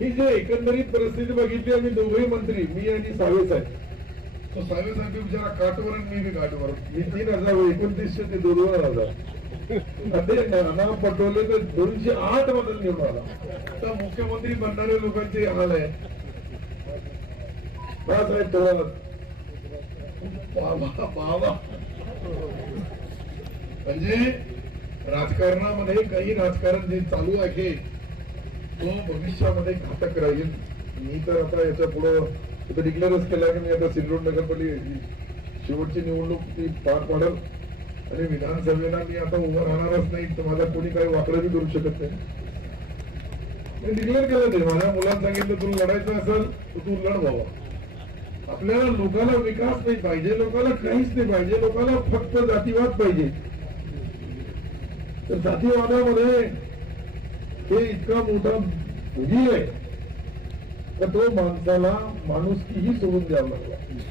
ही जे एकंदरीत परिस्थिती बघितली आम्ही दोघही मंत्री मी आणि सावे साहेब. तो सावे साहेब बिचारा काठवर आणि मी बी काठवर मी तीन हजार एकोणतीसशे ते दोन हजार ते नाना पटोले तर दोनशे आठ मधून निवडून आला. आता मुख्यमंत्री बनणाऱ्या लोकांचे हाल आहे. बाळासाहेब थोरात. बाबा बाबा. म्हणजे राजकारणामध्ये काही राजकारण जे चालू आहे तो भविष्यामध्ये घातक राहील. मी तर आता याच्या पुढं इथं डिक्लेअरच केला की मी आता सिल्लोड नगरपालिकेची शेवटची निवडणूक ती पार पाडल. आणि विधानसभेला मी आता उभं राहणारच नाही. तर मला कोणी काही वाकडं बी करू शकत नाही. मी डिक्लेअर केलं ते. माझ्या मुलांना सांगितलं तू लढायचं असेल तर तू लढ बाबा. आपल्याला लोकांना विकास नाही पाहिजे. लोकांना काहीच नाही पाहिजे. लोकांना फक्त जातीवाद पाहिजे. तर जातीवादामध्ये हे इतका मोठा भुगी आहे. तर तो माणसाला माणुसकीही सोडून द्यावा लागला.